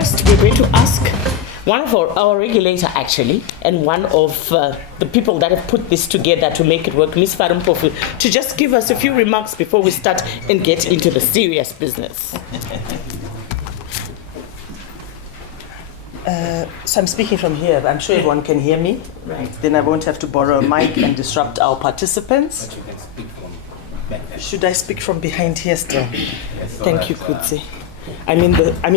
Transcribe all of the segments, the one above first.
First, we're going to ask one of our regulator, actually, and one of the people that have put this together to make it work, Ms. Farumpofu, to just give us a few remarks before we start and get into the serious business. So I'm speaking from here, but I'm sure everyone can hear me. Right. Then I won't have to borrow a mic and disrupt our participants. But you can speak from back there. Should I speak from behind here still? Yes, so Thank that, you, Kutsi. I'm in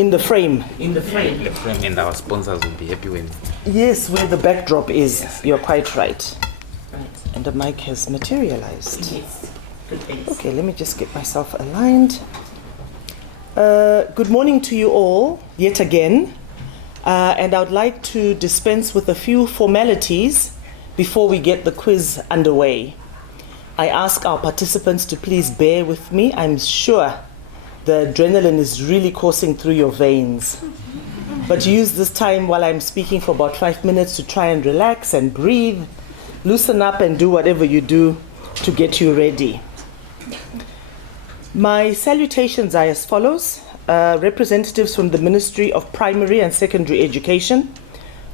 the frame. In the frame. the frame and our sponsors will be happy when. Yes, where the backdrop is. Yes. You're quite right. Right. And the mic has materialized. Yes. Good things. Okay, let me just get myself aligned. Good morning to you all, yet again. And I would like to dispense with a few formalities before we get the quiz underway. I ask our participants to please bear with me. I'm sure the adrenaline is really coursing through your veins. But use this time while I'm speaking for about 5 minutes to try and relax and breathe, loosen up and do whatever you do to get you ready. My salutations are as follows. Representatives from the Ministry of Primary and Secondary Education,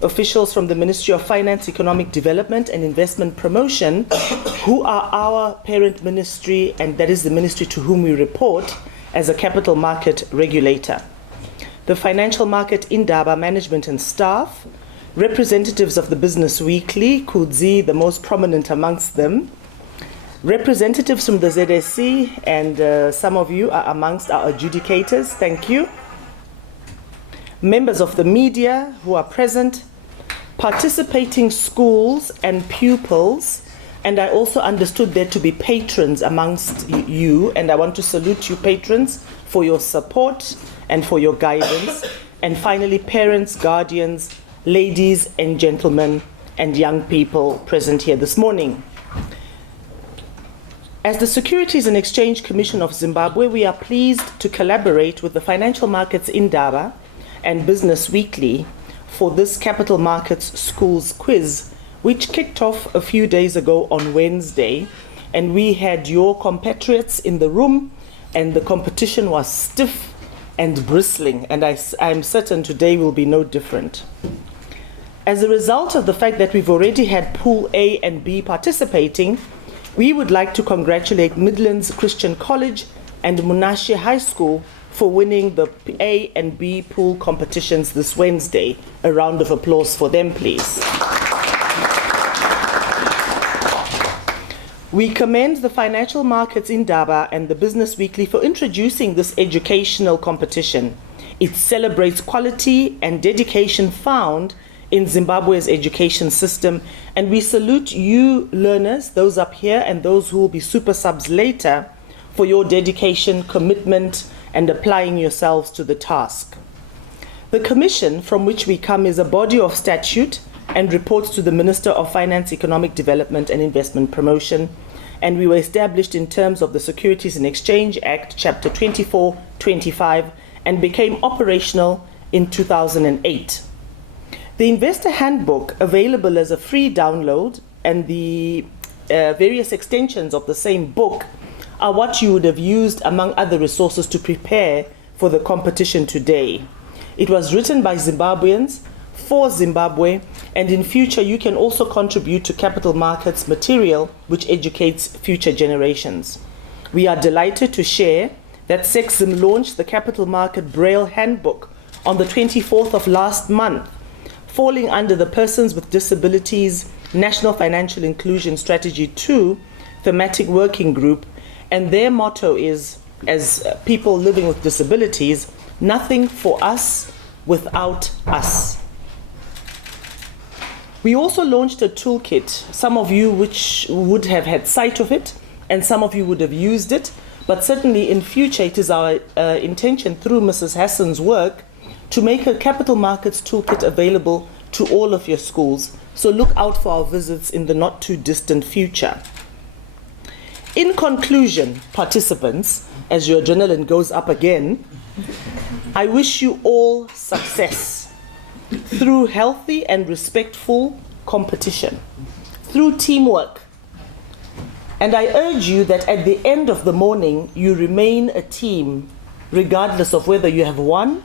officials from the Ministry of Finance, Economic Development and Investment Promotion, who are our parent ministry, and that is the ministry to whom we report as a capital market regulator. The Financial Market Indaba management and staff, representatives of the Business Weekly, Kudzi, the most prominent amongst them, representatives from the ZSC, and some of you are amongst our adjudicators, thank you. Members of the media who are present, participating schools and pupils, and I also understood there to be patrons amongst you, and I want to salute you patrons for your support and for your guidance. And finally, parents, guardians, ladies and gentlemen, and young people present here this morning. As the Securities and Exchange Commission of Zimbabwe, we are pleased to collaborate with the Financial Markets Indaba and Business Weekly for this Capital Markets Schools quiz, which kicked off a few days ago on Wednesday. And we had your compatriots in the room, and the competition was stiff and bristling, and I'm certain today will be no different. As a result of the fact that we've already had Pool A and B participating, we would like to congratulate Midlands Christian College and Munashe High School for winning the A and B pool competitions this Wednesday. A round of applause for them, please. We commend the Financial Markets Indaba and the Business Weekly for introducing this educational competition. It celebrates quality and dedication found in Zimbabwe's education system, and we salute you learners, those up here and those who will be super subs later, for your dedication, commitment, and applying yourselves to the task. The commission from which we come is a body of statute and reports to the Minister of Finance, Economic Development and Investment Promotion, and we were established in terms of the Securities and Exchange Act, Chapter 24-25, and became operational in 2008. The Investor Handbook, available as a free download, and the various extensions of the same book are what you would have used among other resources to prepare for the competition today. It was written by Zimbabweans for Zimbabwe, and in future you can also contribute to capital markets material which educates future generations. We are delighted to share that SECZIM launched the Capital Market Braille Handbook on the 24th of last month, falling under the Persons with Disabilities National Financial Inclusion Strategy 2 thematic working group, and their motto is, as people living with disabilities, nothing for us without us. We also launched a toolkit, some of you which would have had sight of it, and some of you would have used it, but certainly in future it is our intention through Mrs. Hassan's work to make a capital markets toolkit available to all of your schools. So look out for our visits in the not too distant future. In conclusion, participants, as your adrenaline goes up again, I wish you all success through healthy and respectful competition, through teamwork. And I urge you that at the end of the morning, you remain a team, regardless of whether you have won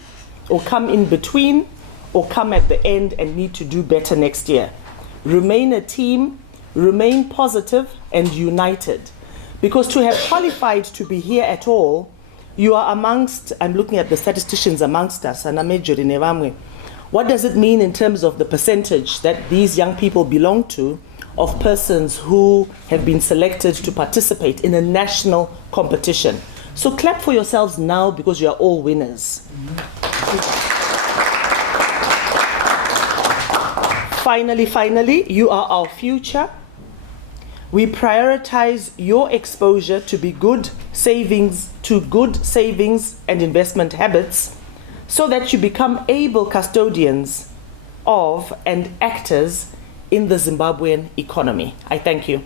or come in between, or come at the end and need to do better next year. Remain a team, remain positive and united. Because to have qualified to be here at all, you are amongst, I'm looking at the statisticians amongst us, and what does it mean in terms of the percentage that these young people belong to of persons who have been selected to participate in a national competition? So clap for yourselves now because you are all winners. Finally, you are our future. We prioritize your exposure to good savings and investment habits so that you become able custodians of and actors in the Zimbabwean economy. I thank you.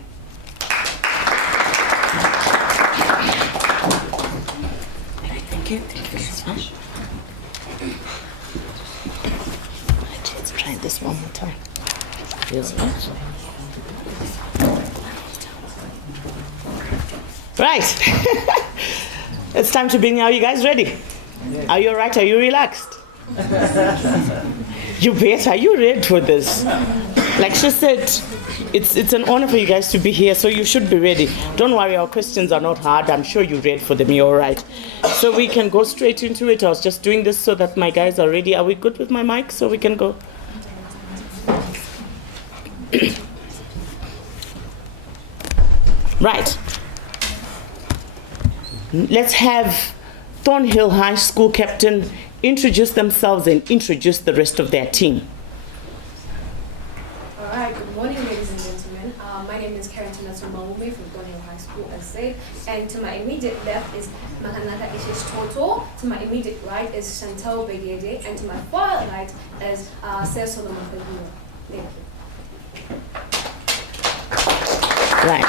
Thank you. Thank you so much. Let's try this one more time. Feels nice. Right. It's time to begin. Are you guys ready? Yeah. Are you all right? Are you relaxed? You bet. Are you ready for this? Like she said, it's an honor for you guys to be here, so you should be ready. Don't worry, our questions are not hard. I'm sure you're ready for them. You're all right. So we can go straight into it. I was just doing this so that my guys are ready. Are we good with my mic so we can go? Right. Let's have Thornhill High School captain introduce themselves and introduce the rest of their team. All right, good morning, ladies and gentlemen. My name is Karen Tunatumaume from Thornhill High School, as said. And to my immediate left is Makanaka Ishish Toto. To my immediate right is Chantal Begede. And to my far right is Sir Solomon Fagino. Thank you. Right.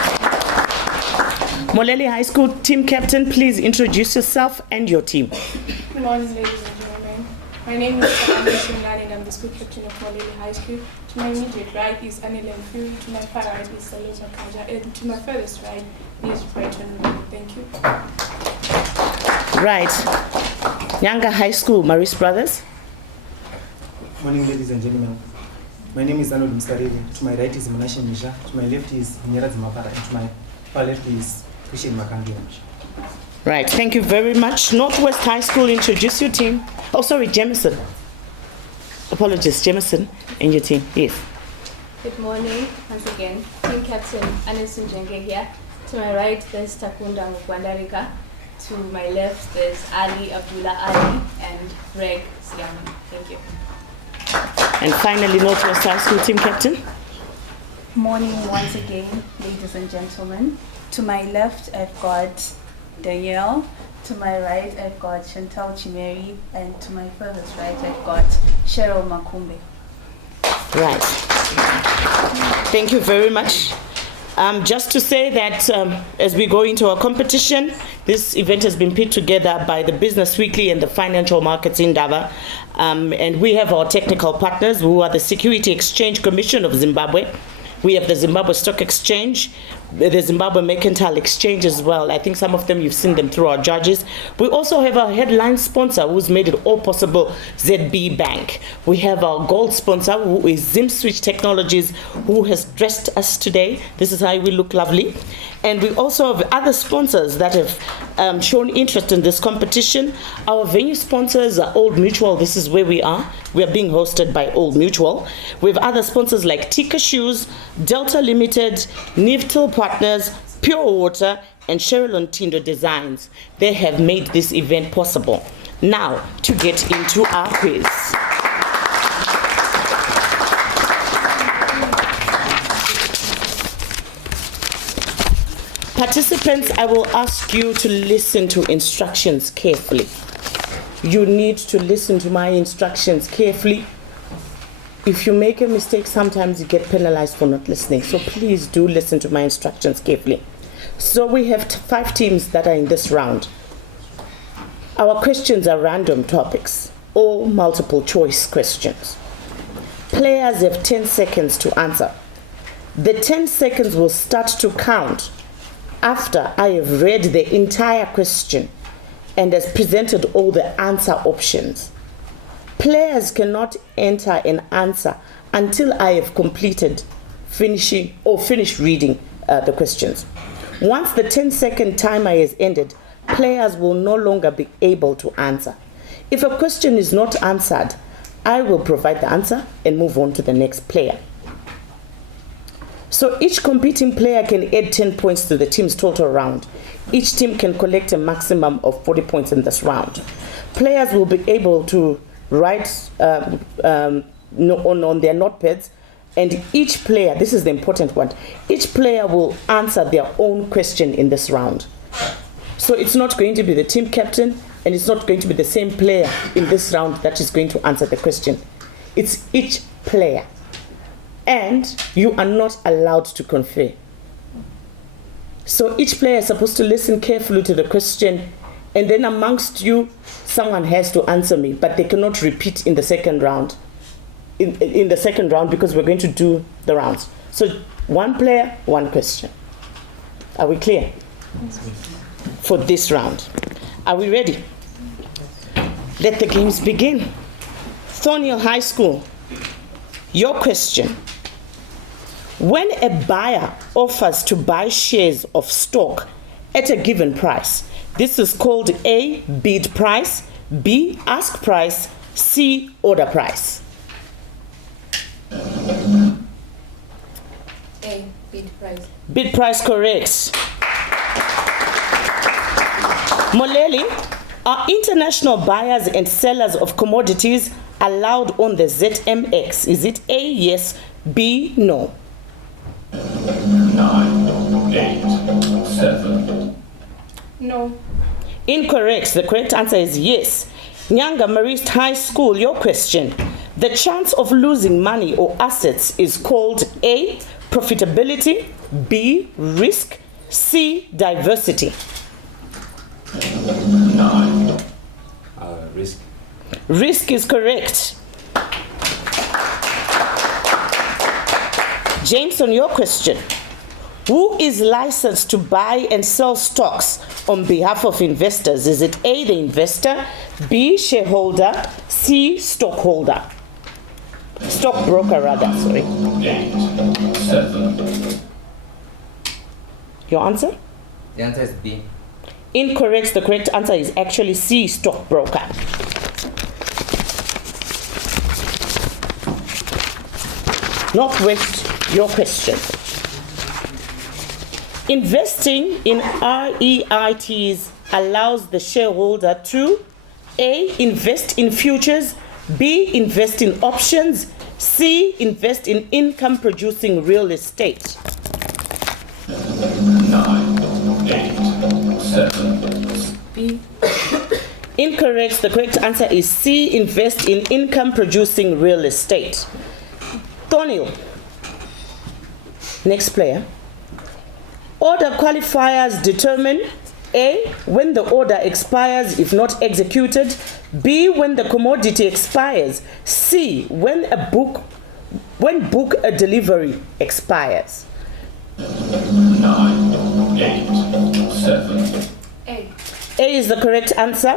Moleli High School team captain, please introduce yourself and your team. Good morning, ladies and gentlemen. My name is Sakane Shingani and I'm the school captain of Moleli High School. To my immediate right is Anila Fury. To my far right is Salota Kaja. And to my furthest right is Brighton. Thank you. Right. Nyanga High School, Maurice Brothers. Good morning, ladies and gentlemen. My name is Arnold Msariri. To my right is Manashe Misha. To my left is Nyera Zimapara. And to my far left is Christian Makangi. Right, thank you very much. Northwest High School, introduce your team. Oh, sorry, Jameson. Apologies, Jameson and your team. Yes. Good morning, once again. Team Captain Anderson Jenge here. To my right, there's Takunda Mukwandarika. To my left, there's Ali Abdullah Ali and Greg Siaman. Thank you. And finally, Northwest High School team captain. Morning once again, ladies and gentlemen. To my left, I've got Danielle. To my right, I've got Chantal Chimeri. And to my furthest right, I've got Cheryl Makumbe. Right. Thank you very much. Just to say that as we go into our competition, this event has been put together by the Business Weekly and the Financial Markets Indaba. And we have our technical partners who are the Security Exchange Commission of Zimbabwe. We have the Zimbabwe Stock Exchange, the Zimbabwe Mercantile Exchange as well. I think some of them, you've seen them through our judges. We also have our headline sponsor who's made it all possible, ZB Bank. We have our gold sponsor who is ZimSwitch Technologies, who has dressed us today. This is how we look lovely. And we also have other sponsors that have shown interest in this competition. Our venue sponsors are Old Mutual. This is where we are. We are being hosted by Old Mutual. We have other sponsors like Tika Shoes, Delta Limited, Nivtil Partners, Pure Water, and Cheryl Tindo Designs. They have made this event possible. Now, to get into our quiz. Participants, I will ask you to listen to instructions carefully. You need to listen to my instructions carefully. If you make a mistake, sometimes you get penalized for not listening. So please do listen to my instructions carefully. So we have 5 teams that are in this round. Our questions are random topics, all multiple choice questions. Players have 10 seconds to answer. The 10 seconds will start to count after I have read the entire question and has presented all the answer options. Players cannot enter an answer until I have finished reading the questions. Once the 10-second timer has ended, players will no longer be able to answer. If a question is not answered, I will provide the answer and move on to the next player. So each competing player can add 10 points to the team's total round. Each team can collect a maximum of 40 points in this round. Players will be able to write on their notepads, and each player, this is the important one, each player will answer their own question in this round. So it's not going to be the team captain, and it's not going to be the same player in this round that is going to answer the question. It's each player. And you are not allowed to confer. So each player is supposed to listen carefully to the question, and then amongst you, someone has to answer me, but they cannot repeat in the second round. In the second round, because we're going to do the rounds. So one player, one question. Are we clear? For this round. Are we ready? Let the games begin. Thornhill High School, your question. When a buyer offers to buy shares of stock at a given price, this is called A, bid price, B, ask price, C, order price. A, bid price. Bid price, correct. Moleli, are international buyers and sellers of commodities allowed on the ZMX? Is it A, yes, B, no? 9, 8, 7. No. Incorrect. The correct answer is yes. Nyanga Marist High School, your question. The chance of losing money or assets is called A, profitability, B, risk, C, diversity. 9. Risk. Risk is correct. James, on your question. Who is licensed to buy and sell stocks on behalf of investors? Is it A, the investor, B, shareholder, C, stockholder? Stockbroker, rather, sorry. 8, 7. Your answer? The answer is B. Incorrect. The correct answer is actually C, stockbroker. Northwest, your question. Investing in REITs allows the shareholder to A, invest in futures, B, invest in options, C, invest in income-producing real estate. 9, 8, 7. B. Incorrect. The correct answer is C, invest in income-producing real estate. Thornhill. Next player. Order qualifiers determine A, when the order expires if not executed, B, when the commodity expires, C, when book a delivery expires. 9, 8, 7. A. A is the correct answer.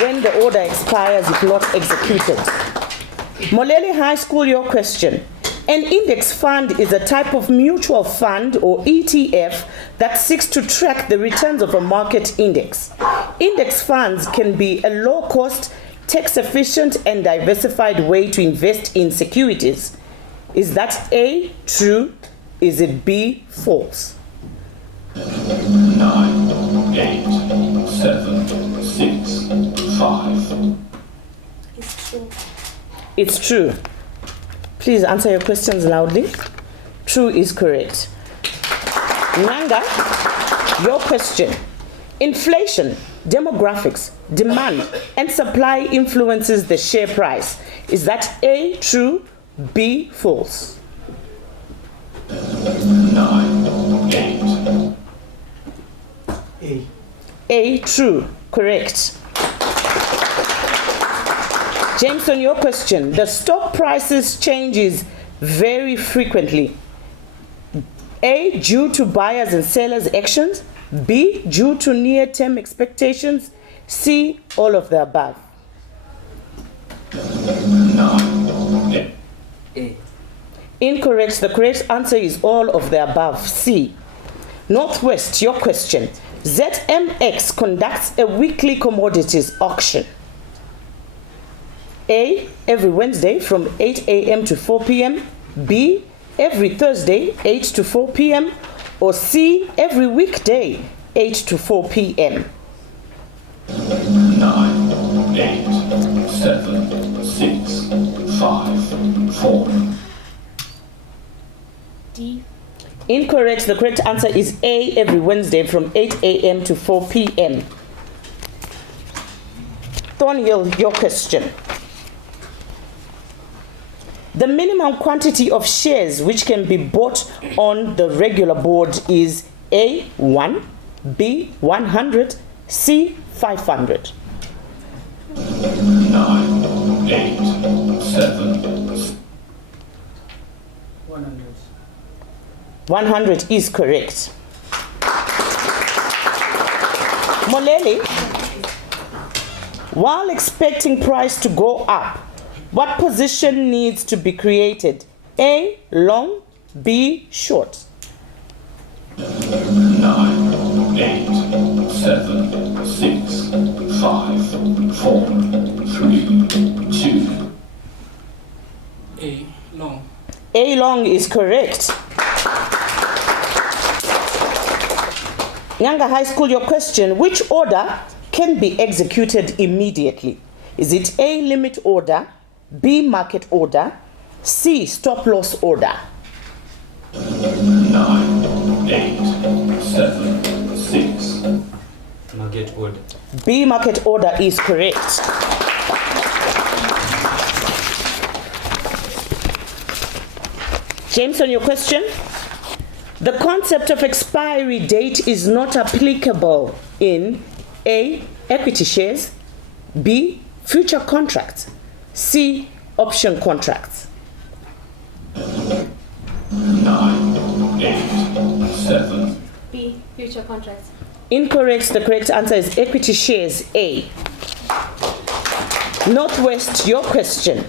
When the order expires if not executed. Moleli High School, your question. An index fund is a type of mutual fund or ETF that seeks to track the returns of a market index. Index funds can be a low-cost, tax-efficient, and diversified way to invest in securities. Is that A, true? Is it B, false? 9, 8, 7, 6, 5. It's true. It's true. Please answer your questions loudly. True is correct. Nanga, your question. Inflation, demographics, demand, and supply influences the share price. Is that A, true, B, false? 9, 8. A. A, true, correct. James, on your question, the stock prices changes very frequently. A, due to buyers and sellers' actions. B, due to near-term expectations. C, all of the above. 9, A. Incorrect. The correct answer is all of the above. C. Northwest, your question. ZMX conducts a weekly commodities auction. A. Every Wednesday from 8 a.m. to 4 p.m. B. Every Thursday, 8 to 4 p.m. Or C. Every weekday, 8 to 4 p.m. 9, 8, 7, 6, 5, 4. D. Incorrect. The correct answer is A. Every Wednesday from 8 a.m. to 4 p.m. Thornhill, your question. The minimum quantity of shares which can be bought on the regular board is A. 1, B. 100, C. 500. 9, 8, 7, 100. 100 is correct. Moleli, while expecting price to go up, what position needs to be created? A. Long, B. Short. 9, 8, 7, 6, 5, 4, 3, 2. A. Long. A. Long is correct. Nyanga High School, your question. Which order can be executed immediately? Is it A. Limit order, B. Market order, C. Stop loss order? 9, 8, 7, 6. Market order. B. Market order is correct. James, on your question. The concept of expiry date is not applicable in A. Equity shares, B. Future contracts, C. Option contracts. 9, 8, 7. B. Future contracts. Incorrect. The correct answer is equity shares, A. Northwest, your question.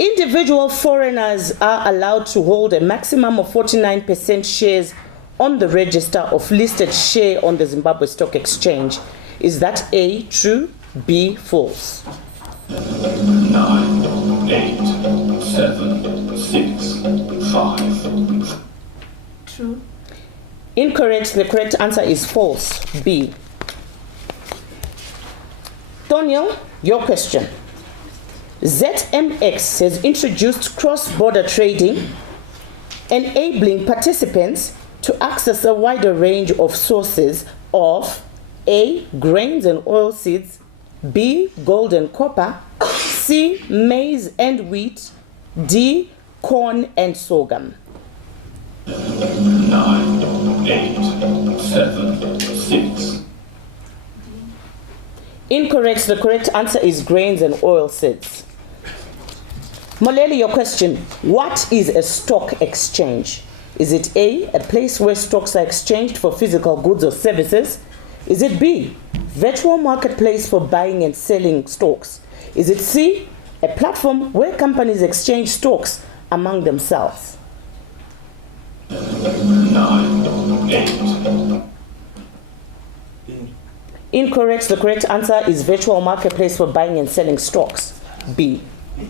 Individual foreigners are allowed to hold a maximum of 49% shares on the register of listed share on the Zimbabwe Stock Exchange. Is that A. True, B. False? 9, 8, 7, 6, 5. True. Incorrect. The correct answer is false, B. Daniel, your question. ZMX has introduced cross-border trading, enabling participants to access a wider range of sources of A. Grains and oilseeds, B. Gold and copper, C. Maize and wheat, D. Corn and sorghum. 9, 8, 7, 6. Incorrect. The correct answer is grains and oilseeds. Moleli, your question. What is a stock exchange? Is it A. a place where stocks are exchanged for physical goods or services? Is it B. virtual marketplace for buying and selling stocks? Is it C. a platform where companies exchange stocks among themselves? 9, 8. Incorrect. The correct answer is virtual marketplace for buying and selling stocks. B.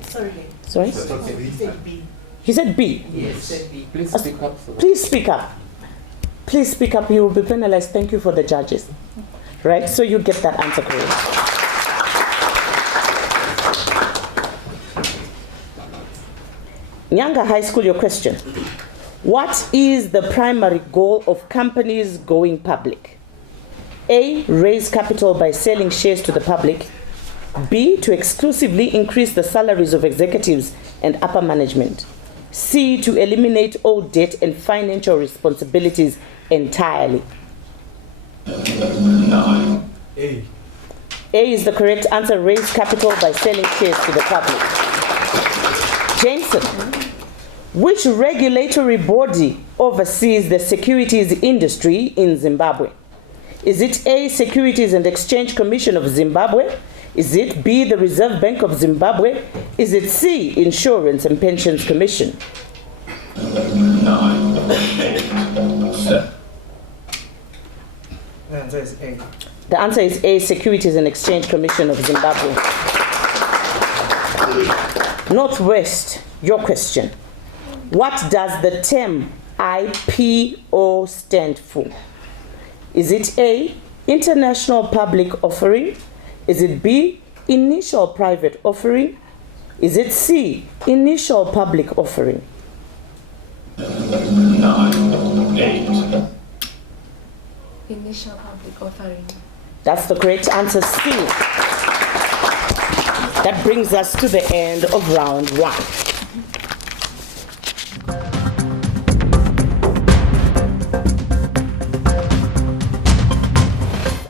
Sorry? He said B. Yes. Please speak up. Please speak up. Please speak up. You will be penalized. Thank you for the judges. Right? So you get that answer correct. Nyanga High School, your question. What is the primary goal of companies going public? A. Raise capital by selling shares to the public. B. To exclusively increase the salaries of executives and upper management. C. To eliminate all debt and financial responsibilities entirely. 9. A. A is the correct answer. Raise capital by selling shares to the public. Jameson, which regulatory body oversees the securities industry in Zimbabwe? Is it A. Securities and Exchange Commission of Zimbabwe? Is it B, the Reserve Bank of Zimbabwe? Is it C, Insurance and Pensions Commission? 9, 8, 7. The answer is A. The answer is A, Securities and Exchange Commission of Zimbabwe. Northwest, your question. What does the term IPO stand for? Is it A, International Public Offering? Is it B, Initial Private Offering? Is it C, Initial Public Offering? 9, 8. Initial public offering. That's the correct answer, C. That brings us to the end of round 1.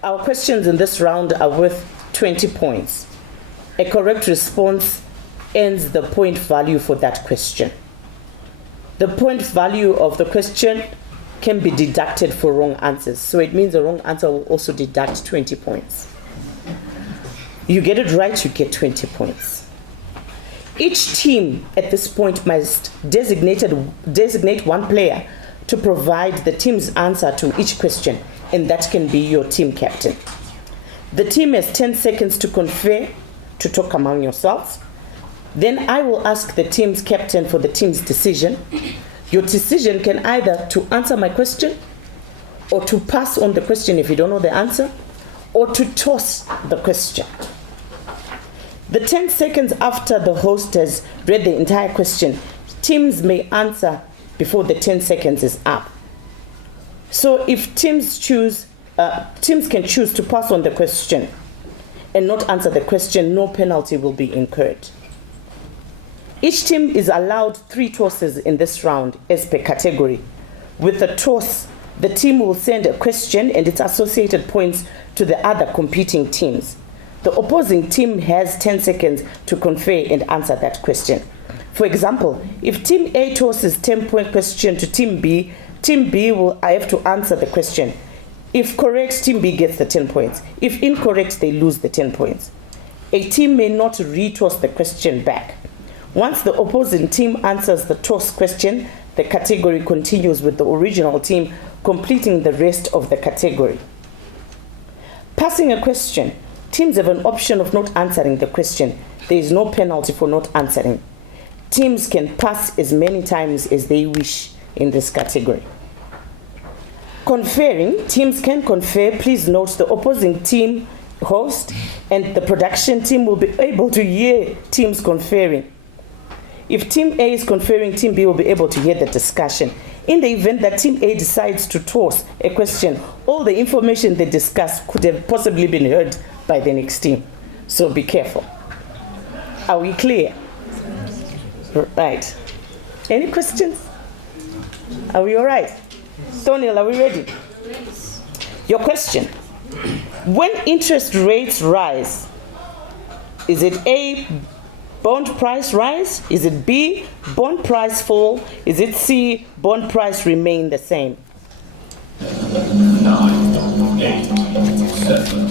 Our questions in this round are worth 20 points. A correct response earns the point value for that question. The point value of the question can be deducted for wrong answers. So it means the wrong answer will also deduct 20 points. You get it right, you get 20 points. Each team at this point must designate one player to provide the team's answer to each question, and that can be your team captain. The team has 10 seconds to confer, to talk among yourselves. Then I will ask the team's captain for the team's decision. Your decision can either to answer my question, or to pass on the question if you don't know the answer, or to toss the question. The 10 seconds after the host has read the entire question, teams may answer before the 10 seconds is up. So if teams can choose to pass on the question and not answer the question, no penalty will be incurred. Each team is allowed 3 tosses in this round as per category. With a toss, the team will send a question and its associated points to the other competing teams. The opposing team has 10 seconds to confer and answer that question. For example, if Team A tosses 10-point question to Team B will have to answer the question. If correct, Team B gets the 10 points. If incorrect, they lose the 10 points. A team may not re-toss the question back. Once the opposing team answers the toss question, the category continues with the original team completing the rest of the category. Passing a question, teams have an option of not answering the question. There is no penalty for not answering. Teams can pass as many times as they wish in this category. Conferring, teams can confer. Please note the opposing team host and the production team will be able to hear teams conferring. If Team A is conferring, Team B will be able to hear the discussion. In the event that Team A decides to toss a question, all the information they discuss could have possibly been heard by the next team. So be careful. Are we clear? Right. Any questions? Are we all right? Toniel, are we ready? Your question. When interest rates rise, is it A, bond price rise? Is it B, bond price fall? Is it C, bond price remain the same? 9, 8, 7.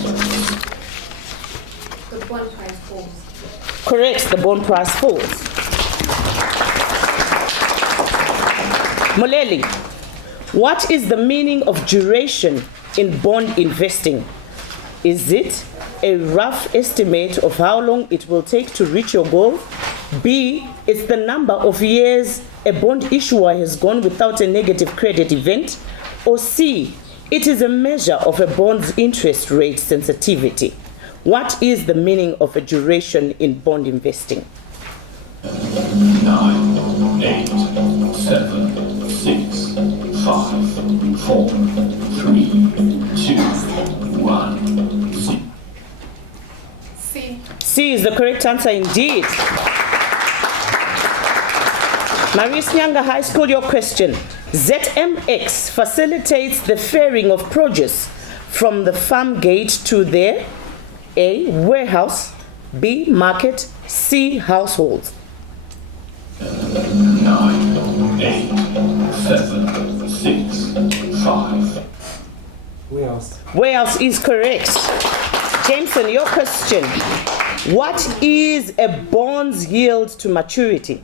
The bond price falls. Correct, the bond price falls. Moleli, what is the meaning of duration in bond investing? Is it a rough estimate of how long it will take to reach your goal? B, it's the number of years a bond issuer has gone without a negative credit event? Or C, it is a measure of a bond's interest rate sensitivity. What is the meaning of a duration in bond investing? 9, 8, 7, 6, 5, 4, 3, 2, 1, 0. C. C is the correct answer indeed. Maurice Nyanga High School, your question. ZMX facilitates the ferrying of produce from the farm gate to their A, warehouse, B, market, C, household. 9, 8, 7, 6, 5. Warehouse. Warehouse is correct. Jameson, your question. What is a bond's yield to maturity?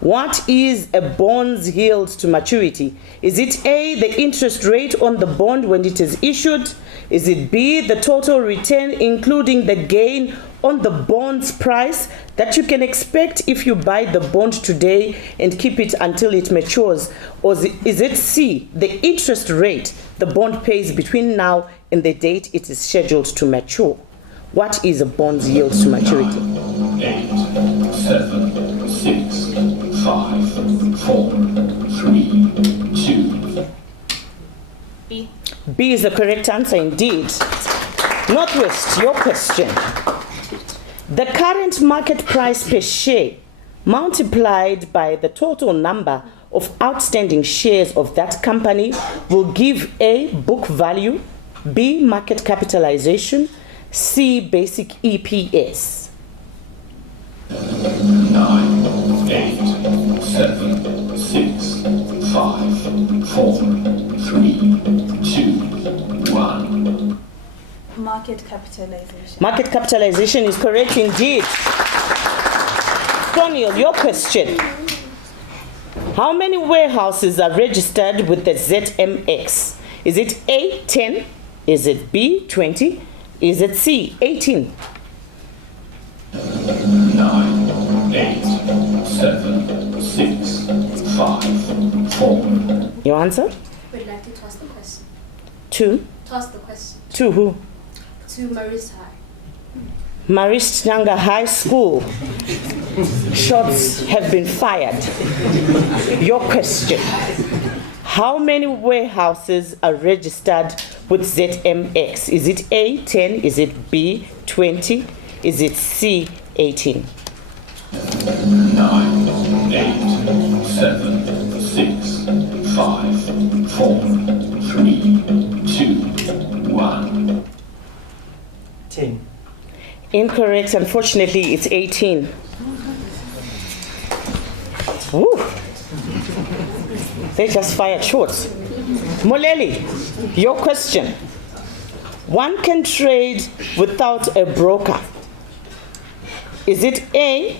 What is a bond's yield to maturity? Is it A, the interest rate on the bond when it is issued? Is it B, the total return including the gain on the bond's price that you can expect if you buy the bond today and keep it until it matures? Or is it C, the interest rate the bond pays between now and the date it is scheduled to mature? What is a bond's yield to maturity? 9, 8, 7, 6, 5, 4, 3, 2. B. B is the correct answer indeed. Northwest, your question. The current market price per share multiplied by the total number of outstanding shares of that company will give A, book value, B, market capitalization, C, basic EPS. 9, 8, 7, 6, 5, 4, 3, 2, 1. Market capitalization. Market capitalization is correct indeed. Daniel, your question. How many warehouses are registered with the ZMX? Is it A, 10? Is it B, 20? Is it C, 18? 9, 8, 7, 6, 5, 4. Your answer? We'd like to toss the question. Two. Toss the question To who? to Marist High. Marist Nyanga High School. Shots have been fired. Your question. How many warehouses are registered with ZMX? Is it A, 10? Is it B, 20? Is it C, 18? 9, 8, 7, 6, 5, 4, 3, 2, 1. 10. Incorrect. Unfortunately, it's 18. Woo. They just fired shots. Moleli, your question. One can trade without a broker. Is it A,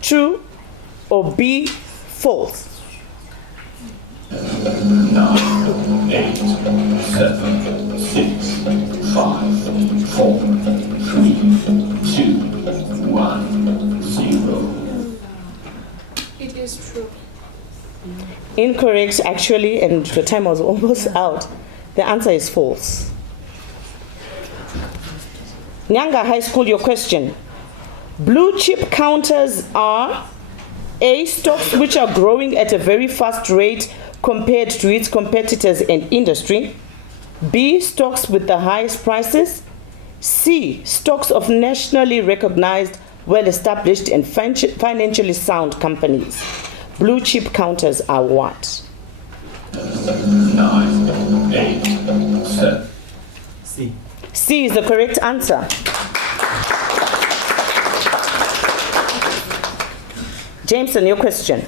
true, or B, false? 9, 8, 7, 6, 5, 4, 3, 2, 1, 0. It is true. Incorrect, actually, and the time was almost out. The answer is false. Nyanga High School, your question. Blue chip counters are A, stocks which are growing at a very fast rate compared to its competitors and industry. B, stocks with the highest prices. C, stocks of nationally recognized, well-established and financially sound companies. Blue chip counters are what? 9, 8, 7. C. C is the correct answer. Jameson, your question.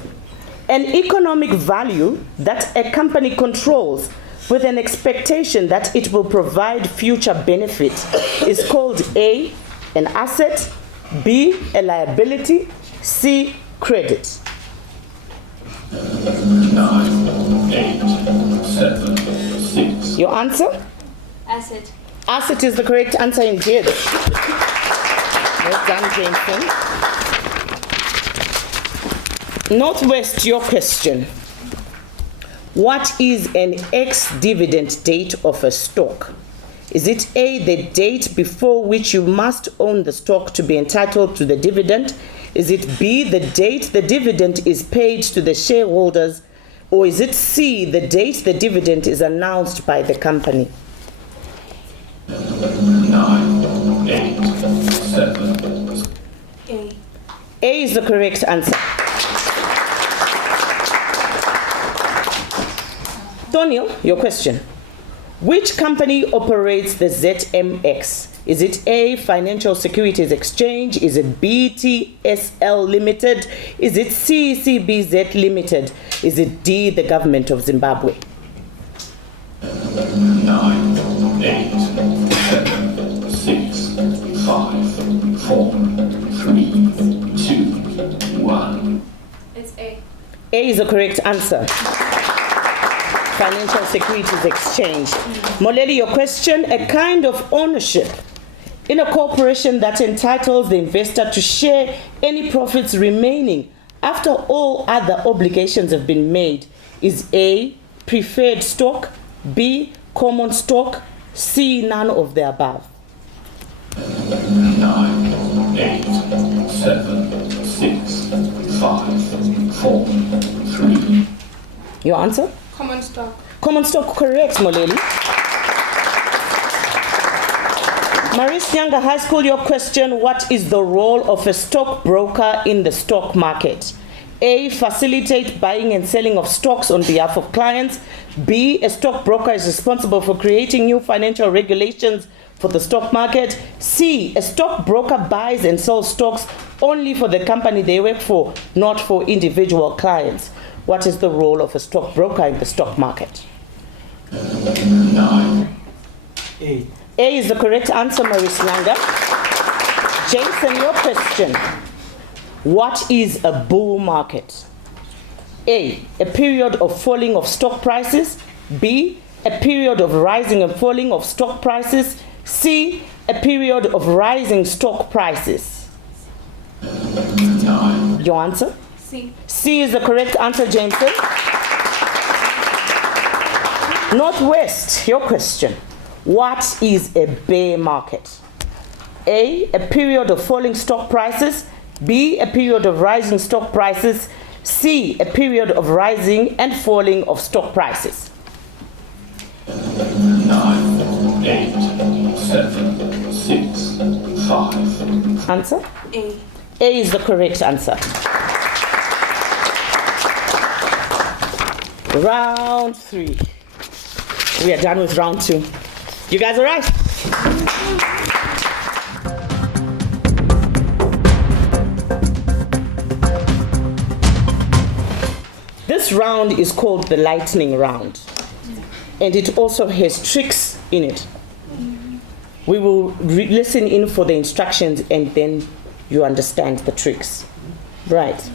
An economic value that a company controls with an expectation that it will provide future benefit is called A, an asset, B, a liability, C, credit. 9, 8, 7, 6. Your answer? Asset. Asset is the correct answer indeed. Well done, Jameson. Northwest, your question. What is an ex-dividend date of a stock? Is it A, the date before which you must own the stock to be entitled to the dividend? Is it B, the date the dividend is paid to the shareholders? Or is it C, the date the dividend is announced by the company? 9, 8, 7. A. A is the correct answer. Daniel, your question. Which company operates the ZMX? Is it A, Financial Securities Exchange? Is it B, TSL Limited? Is it C, CBZ Limited? Is it D, the government of Zimbabwe? 9, 8, 7, 6, 4, 3, 2, 1. It's A. A is the correct answer. Financial Securities Exchange. Moleli, your question, a kind of ownership in a corporation that entitles the investor to share any profits remaining after all other obligations have been made is A, preferred stock, B, common stock, C, none of the above. 9, 8, 7, 6, 5, 4, 3. Your answer? Common stock. Common stock, correct, Moleli. Maris Nyanga High School, your question, what is the role of a stockbroker in the stock market? A, facilitate buying and selling of stocks on behalf of clients. B, a stockbroker is responsible for creating new financial regulations for the stock market. C, a stockbroker buys and sells stocks only for the company they work for, not for individual clients. What is the role of a stockbroker in the stock market? 9. A. A is the correct answer, Maris Nyanga. Jason, your question. What is a bull market? A period of falling of stock prices. B, a period of rising and falling of stock prices. C, a period of rising stock prices. 9. Your answer? C. C is the correct answer, Jameson. Northwest, your question. What is a bear market? A period of falling stock prices. B, a period of rising stock prices. C, a period of rising and falling of stock prices. 9, 8, 7, 6, 5. Answer? A. A is the correct answer. Round 3. We are done with round 2. You guys all right? This round is called the lightning round, and it also has tricks in it. We will listen in for the instructions and then you understand the tricks. Right.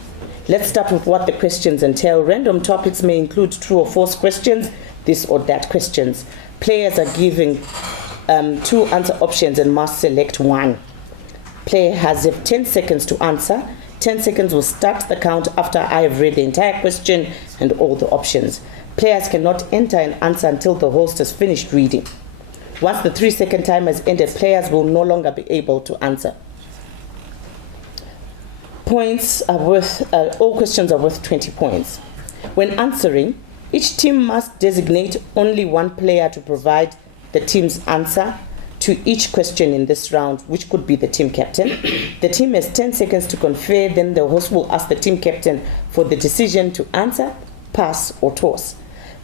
Let's start with what the questions entail. Random topics may include true or false questions, this or that questions. Players are given 2 answer options and must select one. Player has 10 seconds to answer. 10 seconds will start the count after I have read the entire question and all the options. Players cannot enter an answer until the host has finished reading. Once the 3-second time has ended, players will no longer be able to answer. Points are worth, all questions are worth 20 points. When answering, each team must designate only one player to provide the team's answer to each question in this round, which could be the team captain. The team has 10 seconds to confer, then the host will ask the team captain for the decision to answer, pass, or toss.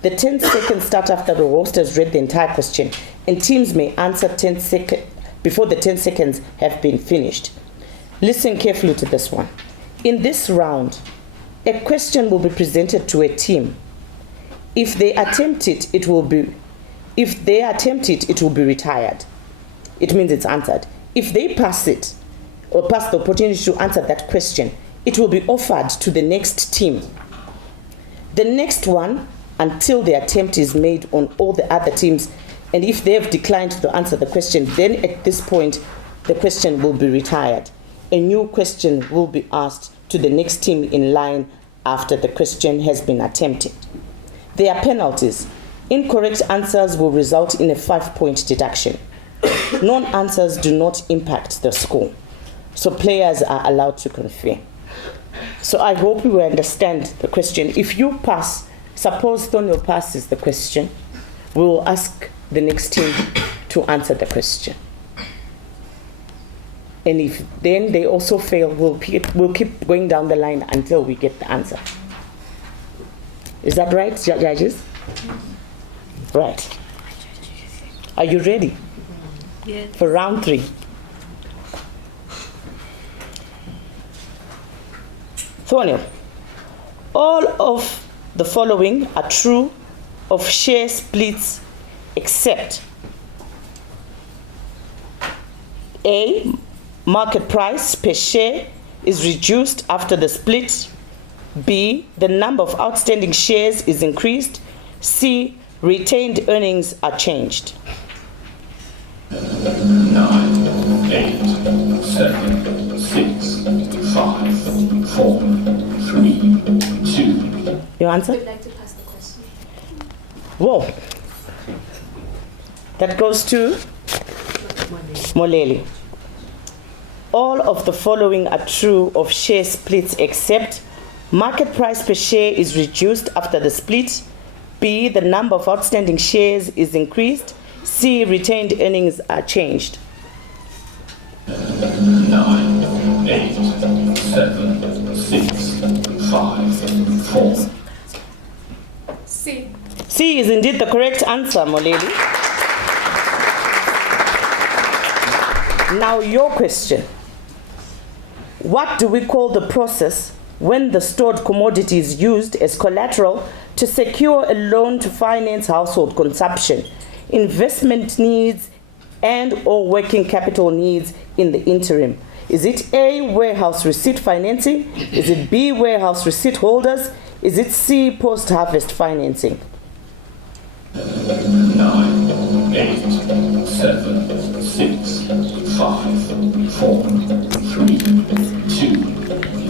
The 10 seconds start after the host has read the entire question, and teams may answer before the 10 seconds have been finished. Listen carefully to this one. In this round, a question will be presented to a team. If they attempt it, it will be retired. It means it's answered. If they pass it, or pass the opportunity to answer that question, it will be offered to the next team. The next one, until the attempt is made on all the other teams, and if they have declined to answer the question, then at this point, the question will be retired. A new question will be asked to the next team in line after the question has been attempted. There are penalties. Incorrect answers will result in a 5-point deduction. Non-answers do not impact the score, so players are allowed to confer. So I hope you understand the question. If you pass, suppose Tonio passes the question, we will ask the next team to answer the question. And if then they also fail, we'll keep going down the line until we get the answer. Is that right, judges? Right. Are you ready? Yes. For round 3? Thornhill, all of the following are true of share splits except A, market price per share is reduced after the split. B, the number of outstanding shares is increased. C, retained earnings are changed. 9, 8, 7, 6, 5, 4, 3, 2. Your answer? I'd like to pass the question. Whoa. That goes to Moleli. All of the following are true of share splits except market price per share is reduced after the split. B, the number of outstanding shares is increased. C, retained earnings are changed. 9, 8, 7, 6, 5, 4. C. C is indeed the correct answer, Moleli. Now your question. What do we call the process when the stored commodity is used as collateral to secure a loan to finance household consumption, investment needs, and or working capital needs in the interim? Is it A, warehouse receipt financing? Is it B, warehouse receipt holders? Is it C, post-harvest financing? 9, 8, 7, 6, 5, 4, 3, 2,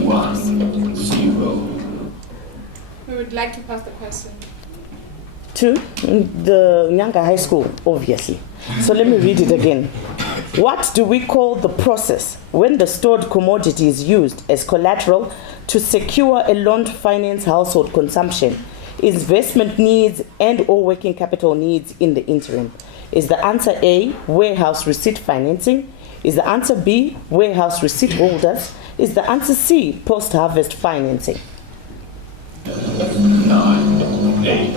1, 0. We would like to pass the question. To the Nyanga High School, obviously. So let me read it again. What do we call the process when the stored commodity is used as collateral to secure a loan to finance household consumption, investment needs, and or working capital needs in the interim? Is the answer A, warehouse receipt financing? Is the answer B, warehouse receipt holders? Is the answer C, post-harvest financing? 9, 8,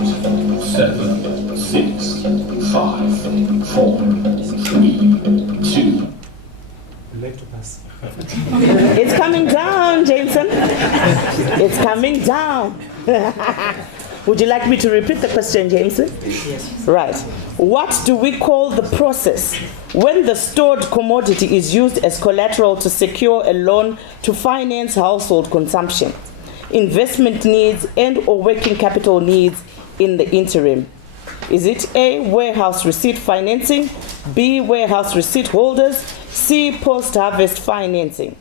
7, 6, 5, 4, 3, 2. I'd like to pass. It's coming down, Jameson. It's coming down. Would you like me to repeat the question, Jameson? Yes. Right. What do we call the process when the stored commodity is used as collateral to secure a loan to finance household consumption, investment needs, and or working capital needs in the interim? Is it A, warehouse receipt financing, B, warehouse receipt holders, C, post-harvest financing?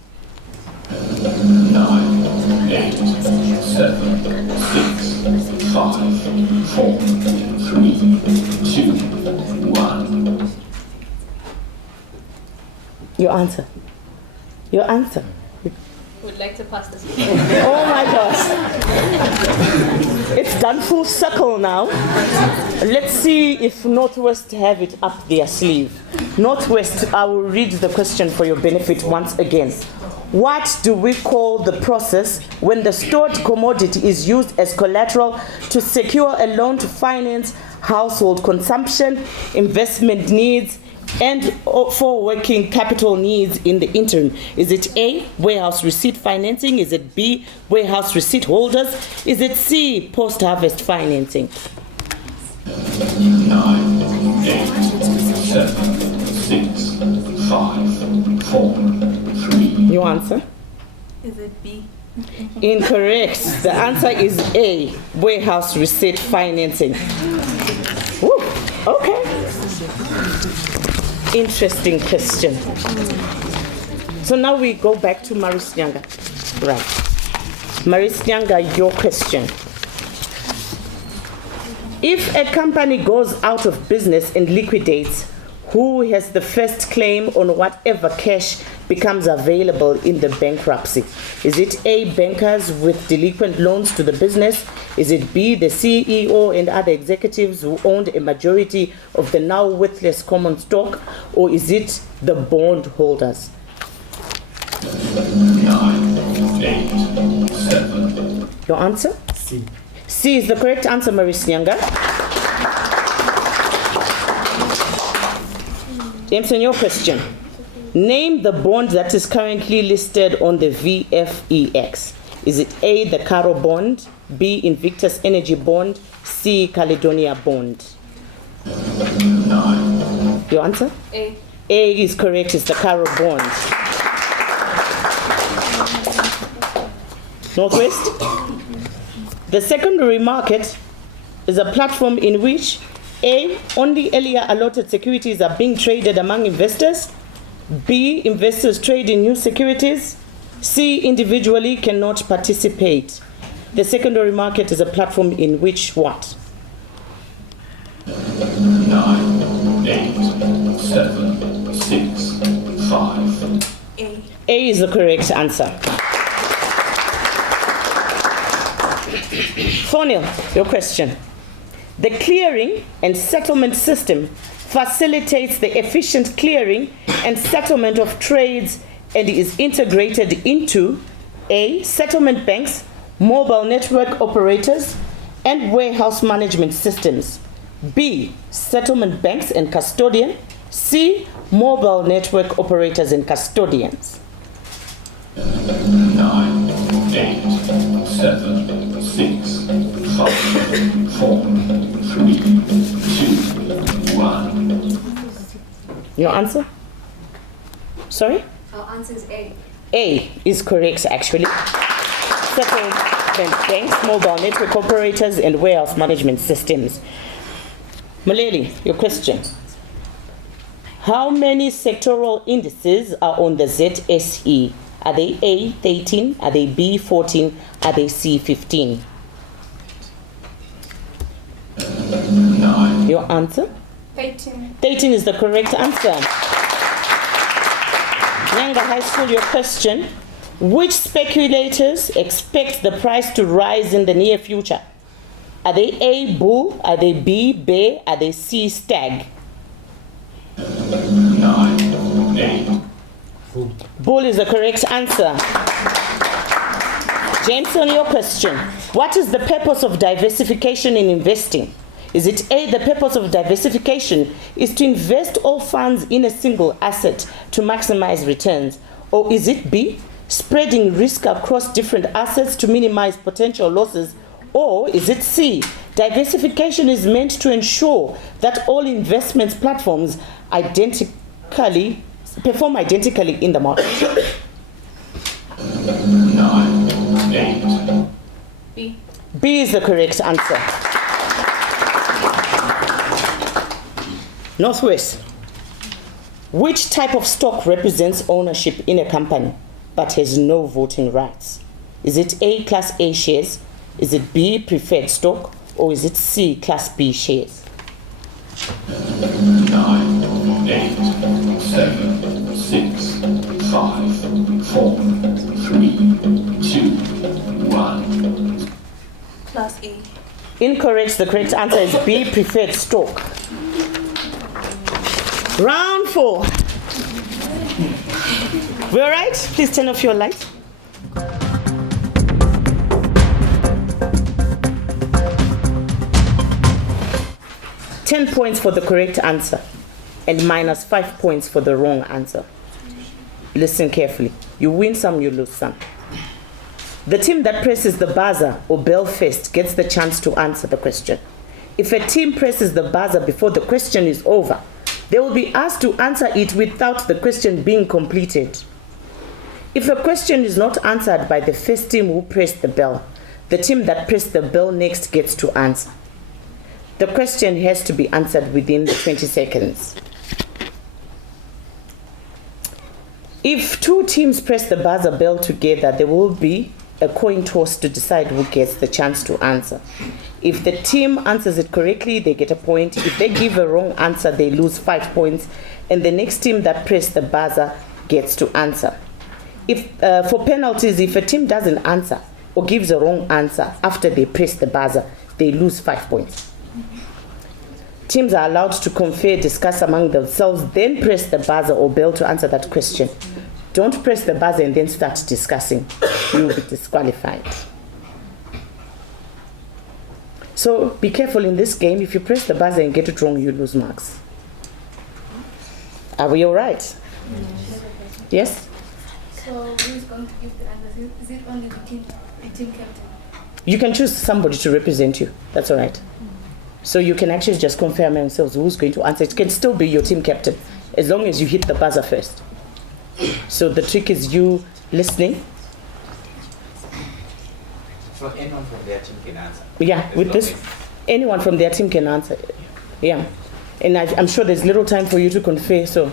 9, 8, 7, 6, 5, 4, 3, 2, 1. Your answer. Your answer. Would like to pass this. Oh my gosh. It's done full circle now. Let's see if Northwest have it up their sleeve. Northwest, I will read the question for your benefit once again. What do we call the process when the stored commodity is used as collateral to secure a loan to finance household consumption, investment needs, and for working capital needs in the interim? Is it A, warehouse receipt financing? Is it B, warehouse receipt holders? Is it C, post-harvest financing? 9, 8, 7, 6, 5, 4, 3. Your answer? Is it B? Incorrect. The answer is A, warehouse receipt financing. Woo. Okay. Interesting question. So now we go back to Maris Nyanga. Right. Maris Nyanga, your question. If a company goes out of business and liquidates, who has the first claim on whatever cash becomes available in the bankruptcy? Is it A, bankers with delinquent loans to the business? Is it B, the CEO and other executives who owned a majority of the now worthless common stock? Or is it the bond holders? 9, 8, 7. Your answer? C. C is the correct answer, Maris Nyanga. Jameson, your question. Name the bond that is currently listed on the VFEX. Is it A, the Caro bond, B, Invictus Energy bond, C, Caledonia bond? 9. Your answer? A. A is correct, it's the Caro bond. Northwest. The secondary market is a platform in which A, only earlier allotted securities are being traded among investors. B, investors trade in new securities. C, individually cannot participate. The secondary market is a platform in which what? 9, 8, 7, 6, 5. A. A is the correct answer. Thornhill, your question. The clearing and settlement system facilitates the efficient clearing and settlement of trades and is integrated into A, settlement banks, mobile network operators, and warehouse management systems. B, settlement banks and custodian. C, mobile network operators and custodians. 9, 8, 7, 6, 5, 4, 3, 2, 1. Your answer? Sorry? Our answer is A. A is correct, actually. Settlement banks, mobile network operators, and warehouse management systems. Maleli, your question. How many sectoral indices are on the ZSE? Are they A, 13? Are they B, 14? Are they C, 15? 9. Your answer? 13. 13 is the correct answer. Nyanga High School, your question. Which speculators expect the price to rise in the near future? Are they A, bull? Are they B, bear? Are they C, stag? 9, 8. Bull is the correct answer. Jameson, your question. What is the purpose of diversification in investing? Is it A, the purpose of diversification is to invest all funds in a single asset to maximize returns? Or is it B, spreading risk across different assets to minimize potential losses? Or is it C, diversification is meant to ensure that all investment platforms perform identically in the market? 9, 8. B. B is the correct answer. Northwest. Which type of stock represents ownership in a company but has no voting rights? Is it A, Class A shares? Is it B, preferred stock? Or is it C, Class B shares? 9, 8, 7, 6, 5, 4, 3, 2, 1. Class A. Incorrect. The correct answer is B, preferred stock. Round 4. We all right? Please turn off your light. $10 points for the correct answer and -5 points for the wrong answer. Listen carefully. You win some, you lose some. The team that presses the buzzer or bell first gets the chance to answer the question. If a team presses the buzzer before the question is over, they will be asked to answer it without the question being completed. If a question is not answered by the first team who pressed the bell, the team that pressed the bell next gets to answer. The question has to be answered within 20 seconds. If two teams press the buzzer bell together, there will be a coin toss to decide who gets the chance to answer. If the team answers it correctly, they get a point. If they give a wrong answer, they lose 5 points. And the next team that pressed the buzzer gets to answer. If for penalties, if a team doesn't answer or gives a wrong answer after they press the buzzer, they lose 5 points. Teams are allowed to confer, discuss among themselves, then press the buzzer or bell to answer that question. Don't press the buzzer and then start discussing. You will be disqualified. So be careful in this game. If you press the buzzer and get it wrong, you lose marks. Are we all right? Yes? So who is going to give the answer? Is it only the team captain? You can choose somebody to represent you. That's all right. So you can actually just confirm yourselves who's going to answer. It can still be your team captain as long as you hit the buzzer first. So the trick is you listening So anyone from their team can answer. Yeah, As with long this, anyone from their team can answer. Yeah. And I'm sure there's little time for you to confer, so.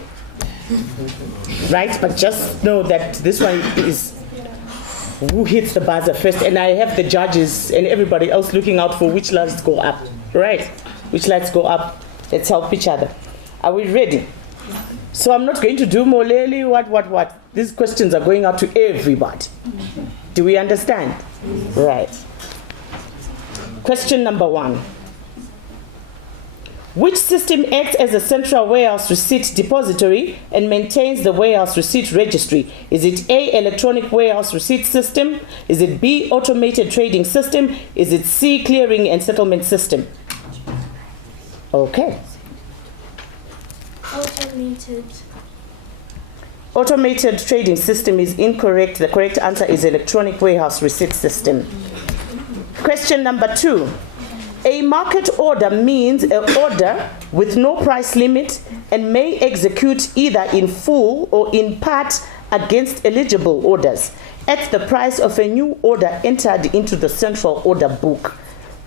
Right? But just know that this one is who hits the buzzer first. And I have the judges and everybody else looking out for which lights go up. Right? Which lights go up. Let's help each other. Are we ready? So I'm not going to do Moleli, what. These questions are going out to everybody. Do we understand? Right. Question number 1. Which system acts as a central warehouse receipt depository and maintains the warehouse receipt registry? Is it A, electronic warehouse receipt system? Is it B, automated trading system? Is it C, clearing and settlement system? Okay. Automated trading system is incorrect. The correct answer is electronic warehouse receipt system. Question number 2. A market order means an order with no price limit and may execute either in full or in part against eligible orders at the price of a new order entered into the central order book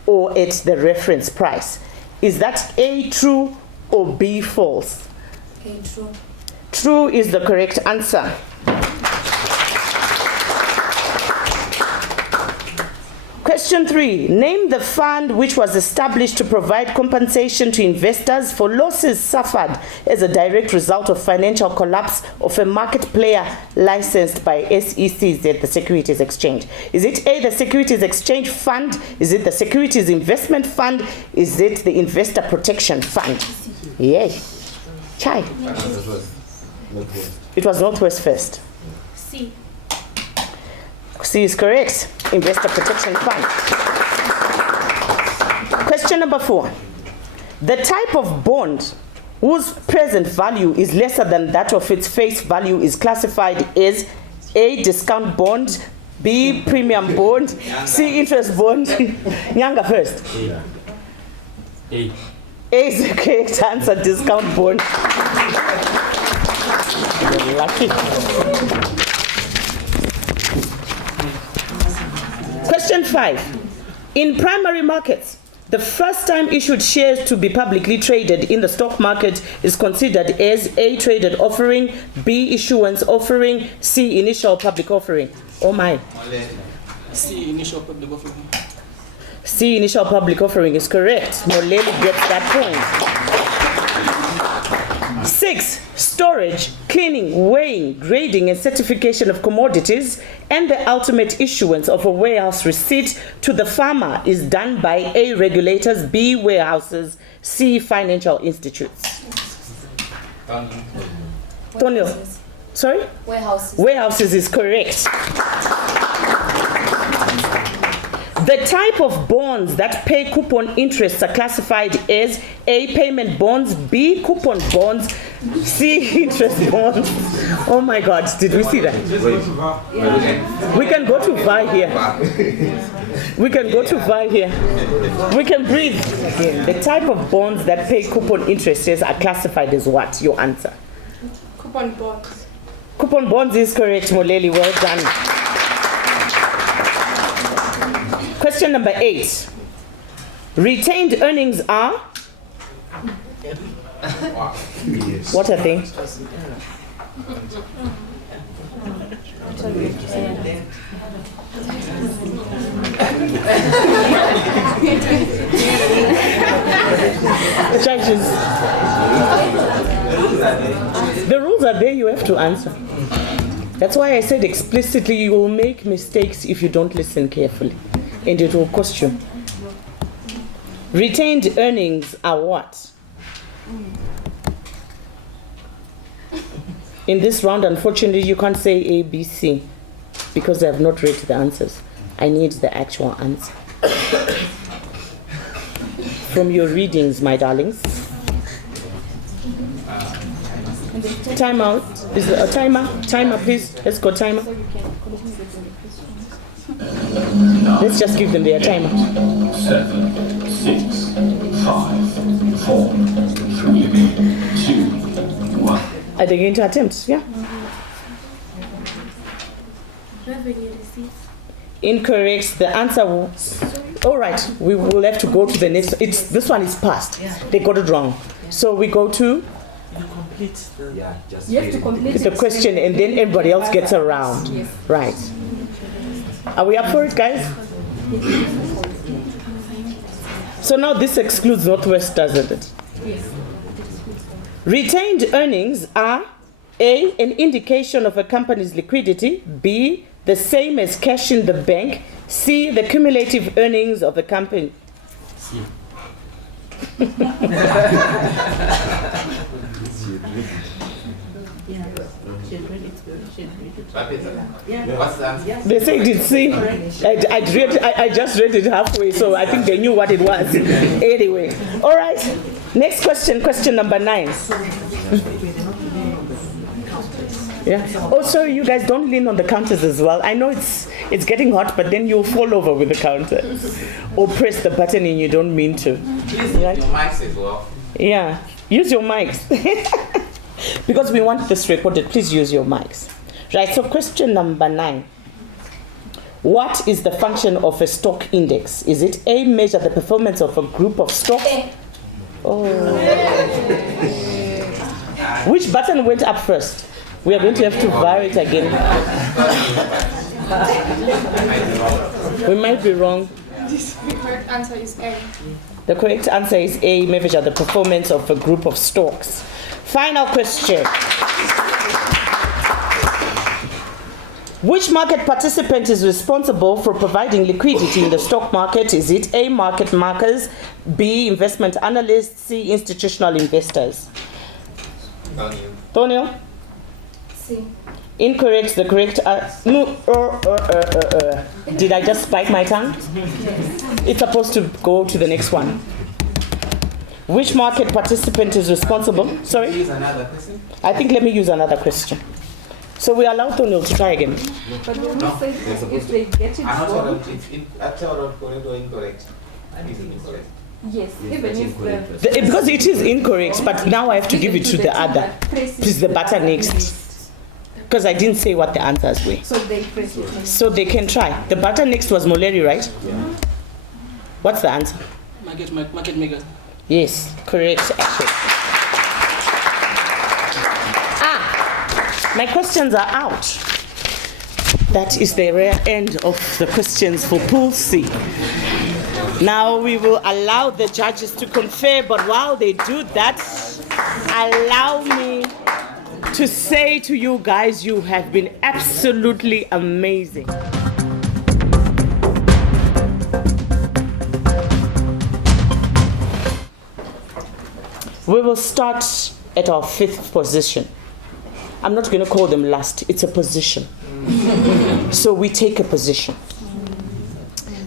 or at the reference price. Is that A, true, or B, false? A, true. True is the correct answer. Question 3. Name the fund which was established to provide compensation to investors for losses suffered as a direct result of financial collapse of a market player licensed by SECs at the Securities Exchange. Is it A, the Securities Exchange Fund? Is it the Securities Investment Fund? Is it the Investor Protection Fund? Yay. Chai. It was Northwest first. C. C is correct. Investor Protection Fund. Question number 4. The type of bond whose present value is lesser than that of its face value is classified as A, discount bond, B, premium bond, C, interest bond. Nyanga first. A. A is the correct answer, discount bond. You're lucky. Question 5. In primary markets, the first time issued shares to be publicly traded in the stock market is considered as A, traded offering, B, issuance offering, C, initial public offering. Oh my. C, initial public offering. C, initial public offering is correct. Moleli gets that point. 6. Storage, cleaning, weighing, grading and certification of commodities and the ultimate issuance of a warehouse receipt to the farmer is done by A, regulators, B, warehouses, C, financial institutes. Tonio. Sorry? Warehouses. Warehouses is correct. The type of bonds that pay coupon interests are classified as A, payment bonds, B, coupon bonds, C, interest bonds. Oh my God, did we see that? We can go to VI here. We can go to VI here. We can breathe again. The type of bonds that pay coupon interests are classified as what? Your answer. Coupon bonds. Coupon bonds is correct, Moleli. Well done. Question number 8. Retained earnings are? What are they? Judges. The rules are there, you have to answer. That's why I said explicitly you will make mistakes if you don't listen carefully. And it will cost you. Retained earnings are what? In this round, unfortunately, you can't say A, B, C because I have not read the answers. I need the actual answer. From your readings, my darlings. Time out. Is there a timer? Timer, please. Let's go timer. Let's just give them their timer. 7, 6, 5, 4, 3, 2, 1. Are they going to attempt? Yeah. Revenue receipts. Incorrect. The answer was... All right, we will have to go to the next. This one is passed. They got it wrong. So we go to You have to complete the question and then everybody else gets around. Yes. Right. Are we up for it, guys? So now this excludes Northwest, doesn't it? Yes. Retained earnings are A, an indication of a company's liquidity, B, the same as cash in the bank, C, the cumulative earnings of the company. C. What's the answer? They said it's C. I just read it halfway, so I think they knew what it was. Anyway, all right. Next question, question number 9. Yeah. Oh, sorry, you guys don't lean on the counters as well. I know it's getting hot, but then you'll fall over with the counter or press the button and you don't mean to. Use your mics as well. Yeah. Use your mics. Because we want this recorded, please use your mics. Right, so question number 9. What is the function of a stock index? Is it A, measure the performance of a group of stocks? Oh. Which button went up first? We are going to have to vary it again. We might be wrong. The correct answer is A. The correct answer is A, measure the performance of a group of stocks. Final question. Which market participant is responsible for providing liquidity in the stock market? Is it A, market makers, B, investment analysts, C, institutional investors? Tonio? C. Incorrect. The correct did I just bite my tongue? It's supposed to go to the next one. Which market participant is responsible? Sorry? Use another question. I think let me use another question. So we allow Tonio to try again. But when you say if they get it wrong, correct or incorrect? I'm using incorrect. Yes, even if Because it is incorrect, but now I have to give it to the other. Please, the button next. Because I didn't say what the answers were. So they press it. So they can try. The button next was Moleri, right? Yeah. What's the answer? Market makers. Yes, correct, actually. My questions are out. That is the rare end of the questions for Pool C. Now we will allow the judges to confer, but while they do that, allow me to say to you guys, you have been absolutely amazing. We will start at our 5th position. I'm not going to call them last, it's a position. So we take a position.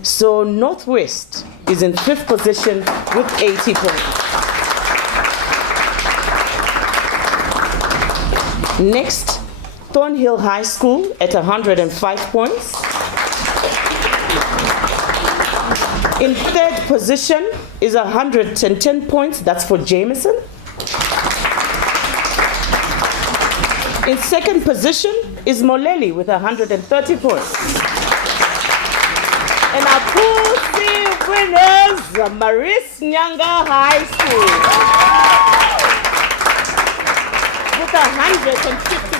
So Northwest is in 5th position with 80 points. Next, Thornhill High School at 105 points. In 3rd position is 110 points, that's for Jameson. In 2nd position is Moleli with 130 points. And our Pool C winners, Maris Nyanga High School with 150